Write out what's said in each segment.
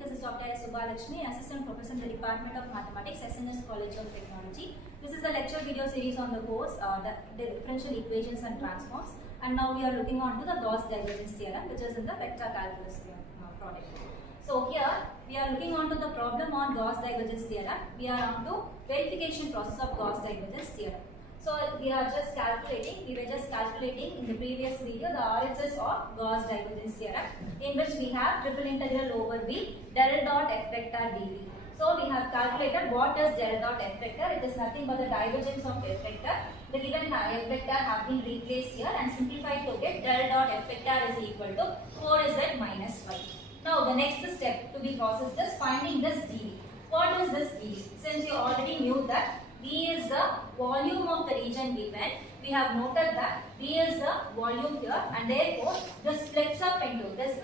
This is Dr. S. Subalakshmi, Assistant Professor in the Department of Mathematics, SNS College of Technology. This is a lecture video series on the course, the differential equations and transforms. And now we are looking on to the Gauss Divergence Theorem, which is in the vector calculus product. So here we are looking on to the problem on Gauss Divergence Theorem. We are on to verification process of Gauss Divergence Theorem. So we were just calculating in the previous video the RHS of Gauss Divergence Theorem, in which we have triple integral over V del dot f vector dv. So we have calculated what is del dot f vector. It is nothing but the divergence of f vector. The given f vector have been replaced here and simplified to get del dot f vector is equal to 4z minus 5. Now the next step to be processed is finding this dv. What is this dv? Since you already knew that V is the volume of the region given, we have noted that V is the volume here, and therefore this splits up into this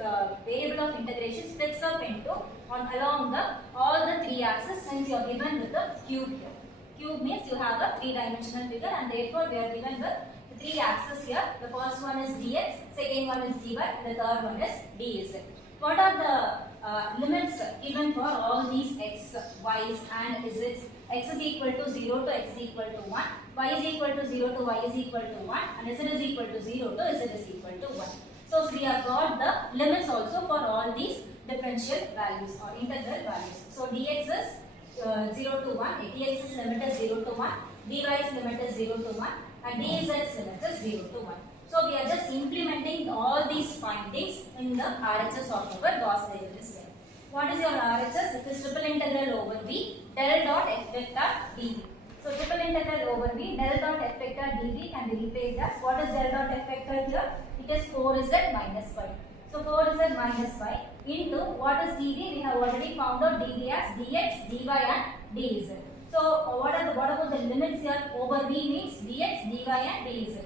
variable of integration splits up into along the all the three axes, since you are given with the cube here. Cube means you have a three-dimensional figure, and therefore we are given with the three axes here. The first one is dx, second one is dy, and the third one is dz. What are the limits given for all these x, y's and z's? X is equal to 0 to x is equal to 1, y is equal to 0 to y is equal to 1, and z is equal to 0 to z is equal to 1. So we have got the limits also for all these differential values or integral values. So dx is 0 to 1, dx's limit is 0 to 1, dy's limit is 0 to 1, and dz's limit is 0 to 1. So we are just implementing all these findings in the RHS of our Gauss Divergence Theorem. What is your RHS? It is triple integral over V del dot f vector dv. So triple integral over V del dot f vector dv can be replaced as, what is del dot f vector here? It is 4z minus 5. So 4z minus 5 into what is dv? We have already found out dv as dx, dy and dz. So what about the limits here? Over V means dx, dy and dz.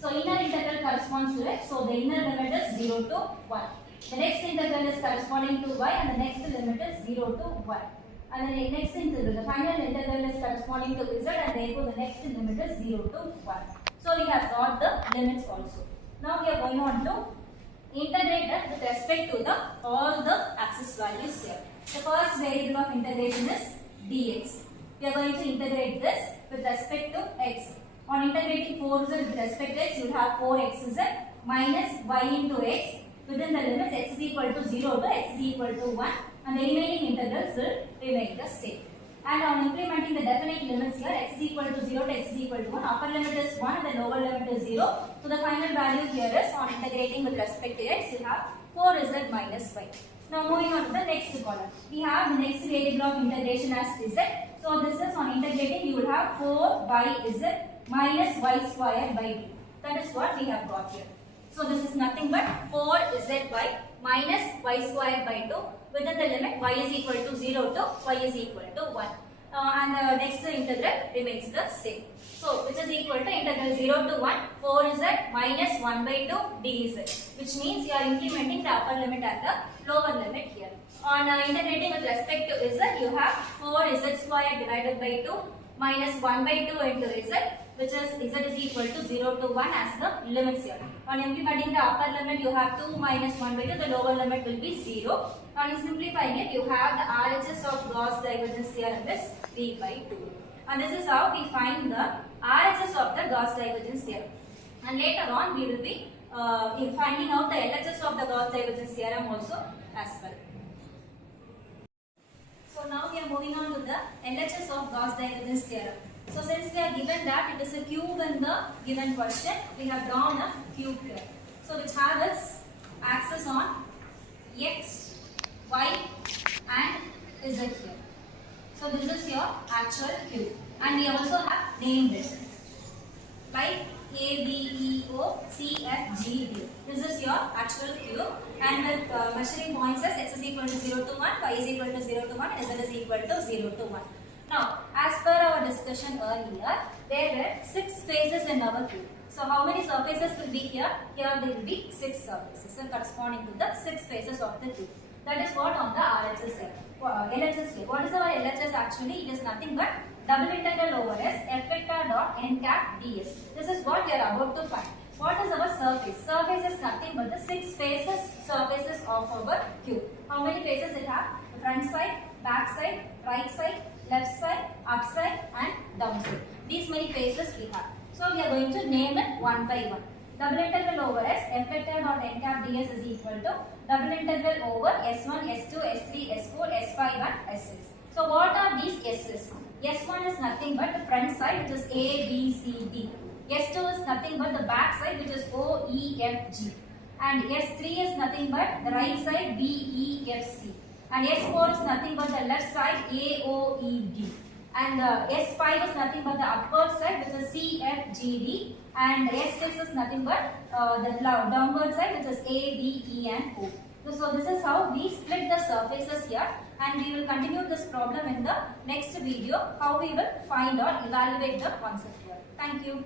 So inner integral corresponds to x. So the inner limit is 0 to 1. The next integral is corresponding to y, and the next limit is 0 to 1. And the next integral, the final integral is corresponding to z, and therefore the next limit is 0 to 1. So we have got the limits also. Now we are going on to integrate that with respect to all the axis values here. The first variable of integration is dx. We are going to integrate this with respect to x. On integrating 4z with respect to x, you will have 4xz minus y into x. Within the limits x is equal to 0 to x is equal to 1, and the remaining integrals will remain the same. And on implementing the definite limits here, x is equal to 0 to x is equal to 1, upper limit is 1 and the lower limit is 0. So the final value here is, on integrating with respect to x, you have 4z minus 5. Now moving on to the next column. We have the next variable of integration as z. So this is, on integrating, you will have 4 by z minus y square by d. That is what we have got here. So this is nothing but 4z by minus y square by 2. Within the limit y is equal to 0 to y is equal to 1. And the next integral remains the same. So which is equal to integral 0 to 1 4z minus 1 by 2 dz. Which means you are implementing the upper limit and the lower limit here. On integrating with respect to z, you have 4z square divided by 2 minus 1 by 2 into z, which is z is equal to 0 to 1 as the limits here. On implementing the upper limit, you have 2 minus 1 by 2, the lower limit will be 0. On simplifying it, you have the RHS of Gauss Divergence Theorem is 3 by 2. And this is how we find the RHS of the Gauss Divergence Theorem. And later on, we will be finding out the LHS of the Gauss Divergence Theorem also as well. So now we are moving on to the LHS of Gauss Divergence Theorem. So since we are given that it is a cube in the given question, we have drawn a cube here. So which have its axis on x, y and z here. So this is your actual cube, and we also have named it like A, B, E, O, C, F, G, D. This is your actual cube, and with measuring points as x is equal to 0 to 1, y is equal to 0 to 1, and z is equal to 0 to 1. Now, as per our discussion earlier, there were 6 faces in our cube. So, how many surfaces will be here? Here there will be 6 surfaces, so corresponding to the 6 faces of the cube. That is what on the RHS here. LHS here. What is our LHS actually? It is nothing but double integral over s f vector dot n cap ds. This is what we are about to find. What is our surface? Surface is nothing but the 6 faces surfaces of our cube. How many faces it have? The front side, back side, right side, left side, upside and downside. These many faces we have. So we are going to name it one by one. Double integral over S f vector dot n cap ds is equal to double integral over S1, S2, S3, S4, S5 and S6. So what are these S's? S1 is nothing but the front side, which is A, B, C, D. S2 is nothing but the back side, which is O, E, F, G. And S3 is nothing but the right side, B, E, F, C. And S4 is nothing but the left side, A, O, E, D. And S5 is nothing but the upward side, which is C, F, G, D. And S6 is nothing but the downward side, which is A, B, E, and O. So this is how we split the surfaces here, and we will continue this problem in the next video, how we will find or evaluate the concept here. Thank you.